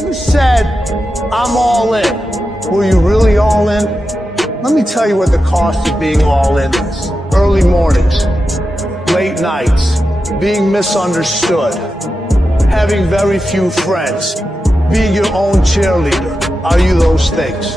You said, I'm all in. Were you really all in? Let me tell you what the cost of being all in is. Early mornings, late nights, being misunderstood, having very few friends, being your own cheerleader. Are you those things?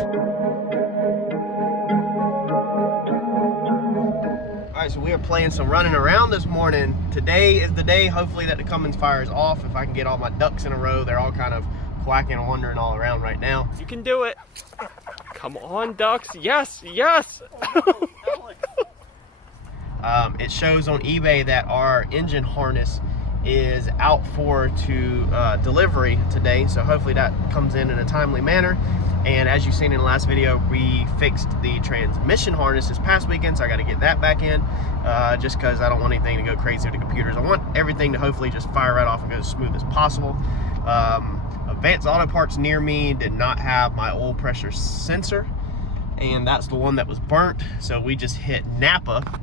All right, so we are playing some running around this morning. Today is the day, hopefully, that the Cummins fire is off. If I can get all my ducks in a row, they're all kind of quacking and wandering all around right now. You can do it. Come on, ducks. Yes, yes. It shows on eBay that our engine harness is out for delivery today, so hopefully that comes in a timely manner. And as you've seen in the last video, we fixed the transmission harness this past weekend, so I got to get that back in, just because I don't want anything to go crazy with the computers. I want everything to hopefully just fire right off and go as smooth as possible. Advanced Auto Parts near me did not have my oil pressure sensor, and that's the one that was burnt, so we just hit Napa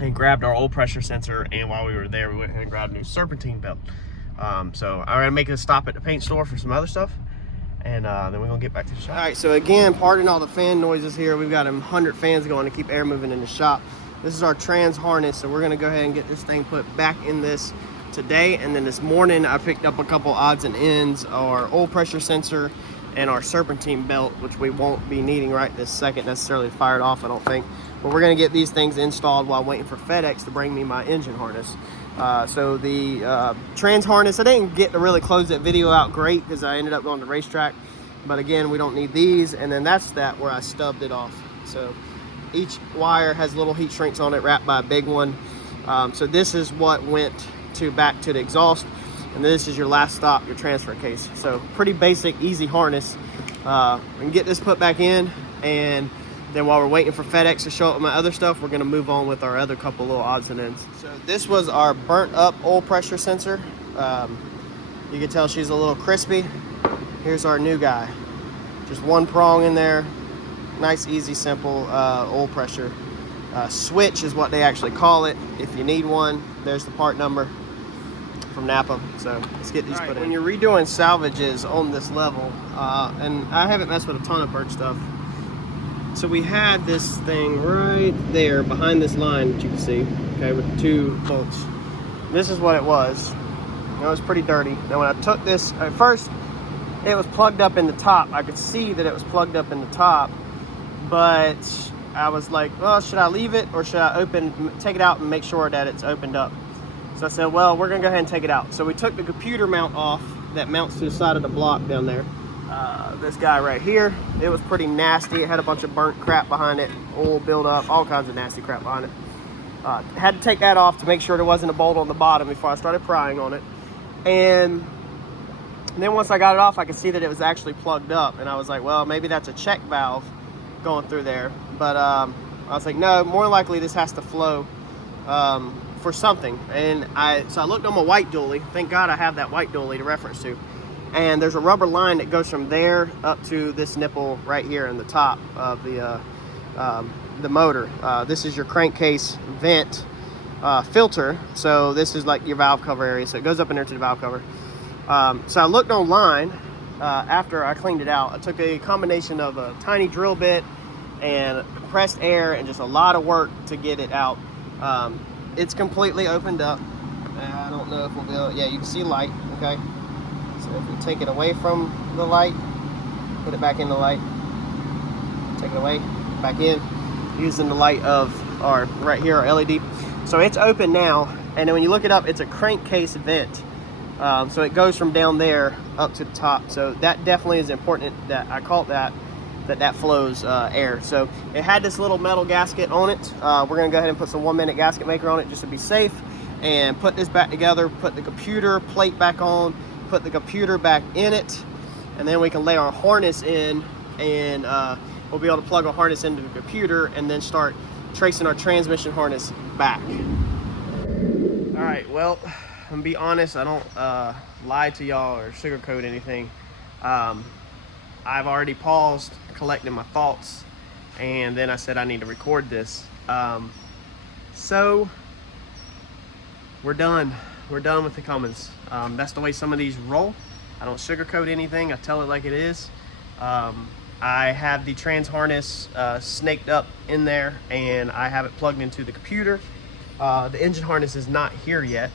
and grabbed our oil pressure sensor, and while we were there, we went ahead and grabbed a new serpentine belt. So I'm gonna make a stop at the paint store for some other stuff, and then we're gonna get back to the shop. All right, so again, pardon all the fan noises here. We've got 100 fans going to keep air moving in the shop. This is our trans harness, so we're gonna go ahead and get this thing put back in this today. And then this morning, I picked up a couple odds and ends, our oil pressure sensor and our serpentine belt, which we won't be needing right this second necessarily fired off, I don't think. But we're gonna get these things installed while waiting for FedEx to bring me my engine harness. So the trans harness, I didn't get to really close that video out great because I ended up going to the racetrack. But again, we don't need these. And then that's that where I stubbed it off. So each wire has little heat shrinks on it wrapped by a big one. So this is what went back to the exhaust. And this is your last stop, your transfer case. So pretty basic, easy harness. We can get this put back in, and then while we're waiting for FedEx to show up with my other stuff, we're gonna move on with our other couple little odds and ends. So this was our burnt up oil pressure sensor. You can tell she's a little crispy. Here's our new guy. Just one prong in there. Nice, easy, simple oil pressure. Switch is what they actually call it. If you need one, there's the part number from Napa. So let's get these put in. When you're redoing salvages on this level, and I haven't messed with a ton of burnt stuff, so we had this thing right there behind this line that you can see, okay, with two bolts. This is what it was. It was pretty dirty. Now when I took this, at first it was plugged up in the top. I could see that it was plugged up in the top, but I was like, well, should I leave it or should I take it out and make sure that it's opened up? So I said, well, we're gonna go ahead and take it out. So we took the computer mount off that mounts to the side of the block down there. This guy right here, it was pretty nasty. It had a bunch of burnt crap behind it, oil buildup, all kinds of nasty crap behind it. Had to take that off to make sure there wasn't a bolt on the bottom before I started prying on it. And then once I got it off, I could see that it was actually plugged up. And I was like, well, maybe that's a check valve going through there. But I was like, no, more likely this has to flow for something. And so I looked on my white dually. Thank God I have that white dually to reference to. And there's a rubber line that goes from there up to this nipple right here in the top of the motor. This is your crankcase vent filter. So this is like your valve cover area. So it goes up in there to the valve cover. So I looked online after I cleaned it out. I took a combination of a tiny drill bit and compressed air and just a lot of work to get it out. It's completely opened up. I don't know if we'll be able, yeah, you can see light, okay? So if we take it away from the light, put it back in the light, take it away, back in, using the light of our, right here, our LED. So it's open now, and then when you look it up, it's a crankcase vent. So it goes from down there up to the top. So that definitely is important that I call it that flows air. So it had this little metal gasket on it. We're gonna go ahead and put some 1-minute gasket maker on it just to be safe, and put this back together, put the computer plate back on, put the computer back in it, and then we can lay our harness in, and we'll be able to plug our harness into the computer and then start tracing our transmission harness back. All right, well, I'm gonna be honest, I don't lie to y'all or sugarcoat anything. I've already paused collecting my thoughts, and then I said I need to record this. So we're done with the Cummins. That's the way some of these roll. I don't sugarcoat anything. I tell it like it is. I have the trans harness snaked up in there, and I have it plugged into the computer. The engine harness is not here yet.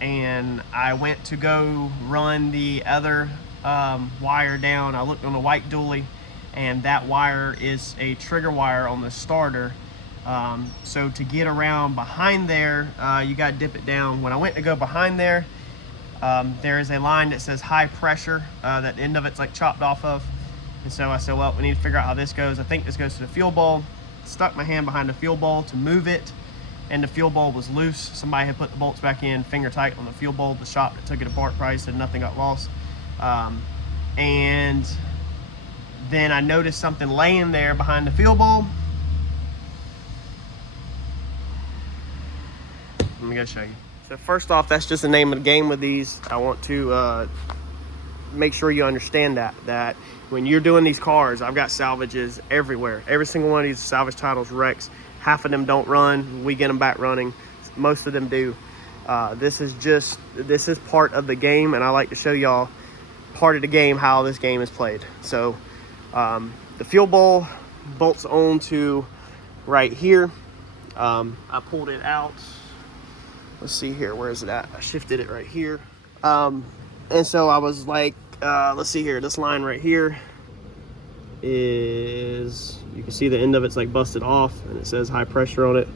And I went to go run the other wire down. I looked on the white dually, and that wire is a trigger wire on the starter. So to get around behind there, you got to dip it down. When I went to go behind there, there is a line that says high pressure, that the end of it's like chopped off of. And so I said, well, we need to figure out how this goes. I think this goes to the fuel bowl. Stuck my hand behind the fuel bowl to move it, and the fuel bowl was loose. Somebody had put the bolts back in finger tight on the fuel bowl. The shop that took it apart probably said nothing got lost. And then I noticed something laying there behind the fuel bowl. Let me go show you. So first off, that's just the name of the game with these. I want to make sure you understand that when you're doing these cars, I've got salvages everywhere. Every single one of these salvage titles wrecks. Half of them don't run. We get them back running. Most of them do. This is part of the game, and I like to show y'all part of the game, how this game is played. So the fuel bowl bolts on to right here. I pulled it out. Let's see here, where is it at? I shifted it right here. And so I was like, let's see here, this line right here is, you can see the end of it's like busted off, and it says high pressure on it.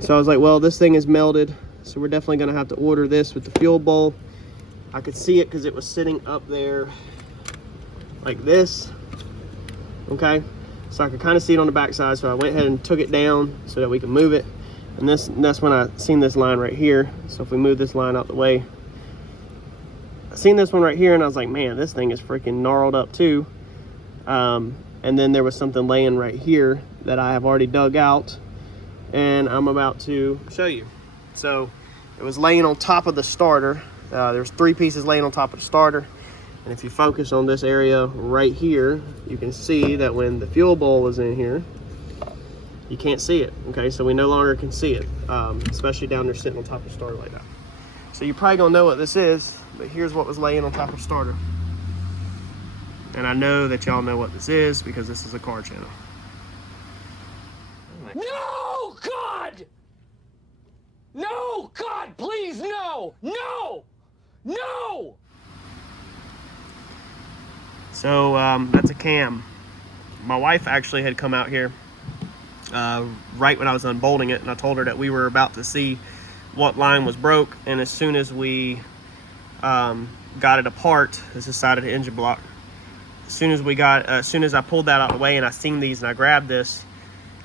So I was like, well, this thing is melted, so we're definitely gonna have to order this with the fuel bowl. I could see it because it was sitting up there like this, okay? So I could kind of see it on the backside, so I went ahead and took it down so that we could move it. And that's when I seen this line right here. So if we move this line out the way, I seen this one right here, and I was like, man, this thing is freaking gnarled up too. And then there was something laying right here that I have already dug out, and I'm about to show you. So it was laying on top of the starter. There's 3 pieces laying on top of the starter. And if you focus on this area right here, you can see that when the fuel bowl was in here, you can't see it, okay? So we no longer can see it, especially down there sitting on top of the starter like that. So you're probably gonna know what this is, but here's what was laying on top of the starter. And I know that y'all know what this is because this is a car channel. No, God! No, God, please, no! No! No! So that's a cam. My wife actually had come out here right when I was unbolting it, and I told her that we were about to see what line was broke. And as soon as we got it apart, this is the side of the engine block. As soon as I pulled that out of the way and I seen these and I grabbed this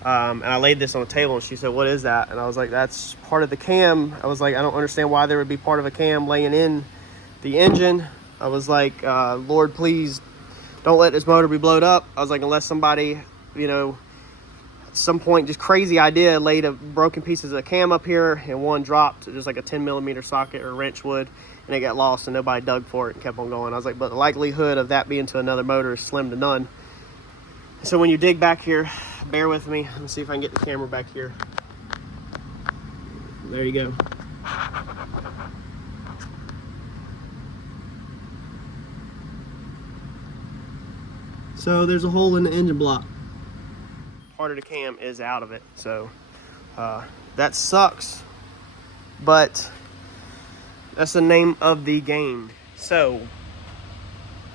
and I laid this on the table, and she said, what is that? And I was like, that's part of the cam. I was like, I don't understand why there would be part of a cam laying in the engine. I was like, Lord, please don't let this motor be blowed up. I was like, unless somebody, you know, at some point, just crazy idea, laid a broken pieces of cam up here, and one dropped, just like a 10mm socket or wrench would, and it got lost, and nobody dug for it and kept on going. I was like, but the likelihood of that being to another motor is slim to none. So when you dig back here, bear with me. Let me see if I can get the camera back here. There you go. So there's a hole in the engine block. Part of the cam is out of it, so that sucks, but that's the name of the game. So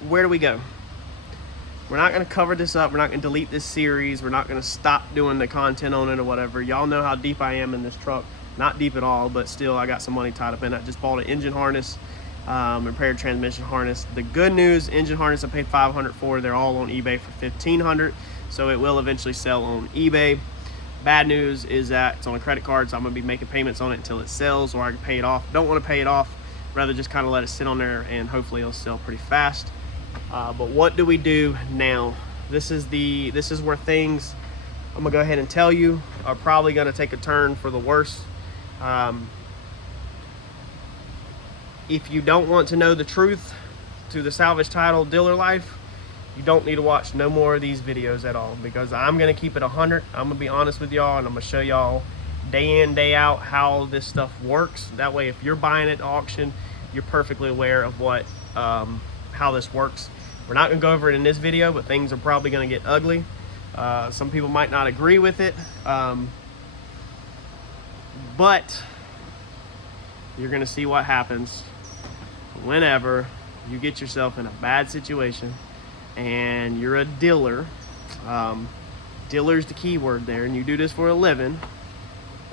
where do we go? We're not going to cover this up. We're not going to delete this series. We're not going to stop doing the content on it or whatever. Y'all know how deep I am in this truck. Not deep at all, but still I got some money tied up in it. I just bought an engine harness, repaired transmission harness. The good news, engine harness I paid $500 for. They're all on eBay for $1,500, so it will eventually sell on eBay. Bad news is that it's on a credit card, so I'm going to be making payments on it until it sells, or I can pay it off. Don't want to pay it off, rather just kind of let it sit on there, and hopefully it'll sell pretty fast. But what do we do now? This is where things, I'm gonna go ahead and tell you, are probably gonna take a turn for the worse. If you don't want to know the truth to the salvage title dealer life, you don't need to watch no more of these videos at all, because I'm gonna keep it 100. I'm gonna be honest with y'all, and I'm gonna show y'all day in, day out how this stuff works. That way, if you're buying it at auction, you're perfectly aware of what how this works. We're not gonna go over it in this video, but things are probably gonna get ugly. Some people might not agree with it, but you're gonna see what happens whenever you get yourself in a bad situation and you're a dealer. Dealer's the key word there, and you do this for a living.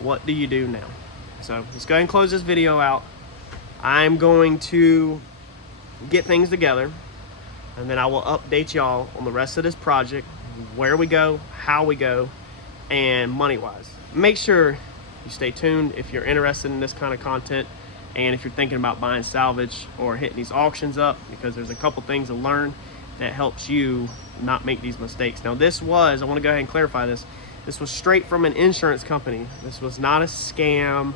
What do you do now? So let's go ahead and close this video out. I'm going to get things together, and then I will update y'all on the rest of this project, where we go, how we go, and money-wise. Make sure you stay tuned if you're interested in this kind of content, and if you're thinking about buying salvage or hitting these auctions up, because there's a couple things to learn that helps you not make these mistakes. Now this was, I want to go ahead and clarify this, this was straight from an insurance company. This was not a scam.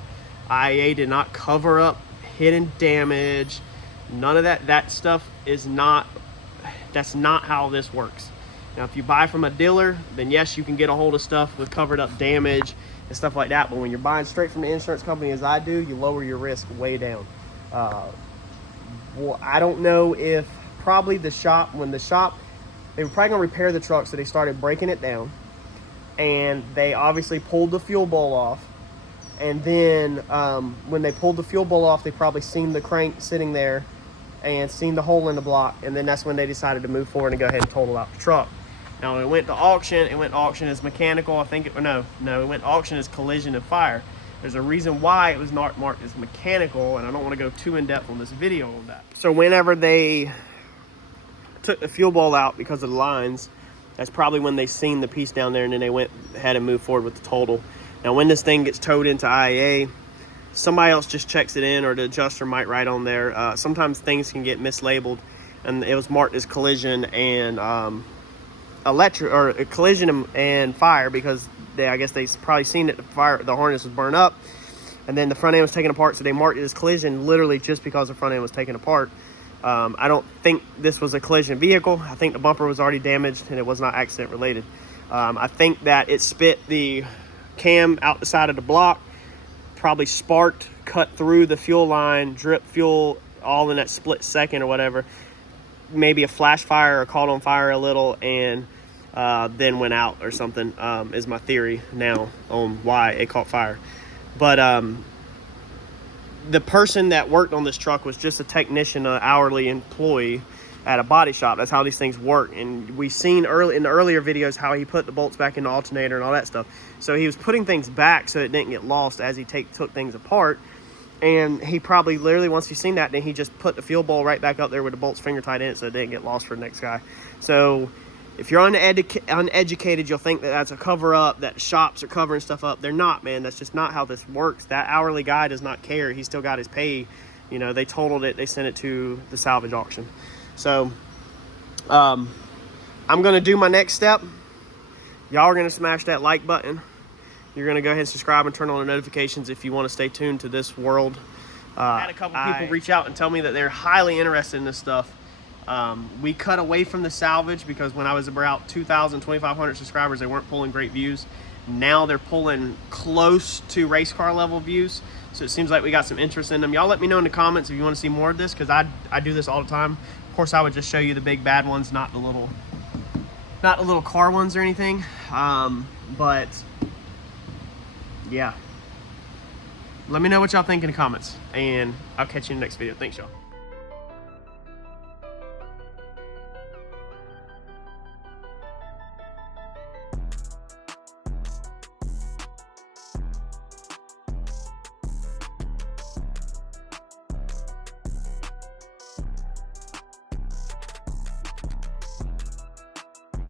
IAA did not cover up hidden damage. None of that. That stuff is not, that's not how this works. Now if you buy from a dealer, then yes, you can get a hold of stuff with covered up damage and stuff like that, but when you're buying straight from the insurance company, as I do, you lower your risk way down. Well, I don't know if probably the shop, they were probably gonna repair the truck, so they started breaking it down, and they obviously pulled the fuel bowl off, and then when they pulled the fuel bowl off, they probably seen the crank sitting there and seen the hole in the block, and then that's when they decided to move forward and go ahead and total out the truck. Now it went to auction. It went to auction as mechanical. I think it, no, it went to auction as collision and fire. There's a reason why it was not marked as mechanical, and I don't want to go too in depth on this video on that. So whenever they took the fuel bowl out because of the lines, that's probably when they seen the piece down there, and then they went ahead and moved forward with the total. Now when this thing gets towed into IAA, somebody else just checks it in, or the adjuster might write on there. Sometimes things can get mislabeled, and it was marked as collision and collision and fire, because I guess they probably seen that the harness was burned up, and then the front end was taken apart, so they marked it as collision literally just because the front end was taken apart. I don't think this was a collision vehicle. I think the bumper was already damaged and it was not accident related. I think that it spit the cam out the side of the block, probably sparked, cut through the fuel line, dripped fuel all in that split second or whatever. Maybe a flash fire or caught on fire a little, and then went out or something, is my theory now on why it caught fire. But the person that worked on this truck was just a technician, an hourly employee at a body shop. That's how these things work. And we've seen in the earlier videos how he put the bolts back in the alternator and all that stuff. So he was putting things back so it didn't get lost as he took things apart. And he probably literally, once he's seen that, then he just put the fuel bowl right back up there with the bolts finger tight in it so it didn't get lost for the next guy. So if you're uneducated, you'll think that that's a cover up, that shops are covering stuff up. They're not, man. That's just not how this works. That hourly guy does not care. He's still got his pay. You know, they totaled it. They sent it to the salvage auction. So I'm going to do my next step. Y'all are going to smash that like button. You're going to go ahead and subscribe and turn on the notifications if you want to stay tuned to this world. I had a couple people reach out and tell me that they're highly interested in this stuff. We cut away from the salvage because when I was about 2,000, 2,500 subscribers, they weren't pulling great views. Now they're pulling close to race car level views. So it seems like we got some interest in them. Y'all let me know in the comments if you want to see more of this, because I do this all the time. Of course, I would just show you the big bad ones, not the little car ones or anything. But yeah, let me know what y'all think in the comments, and I'll catch you in the next video. Thanks, y'all.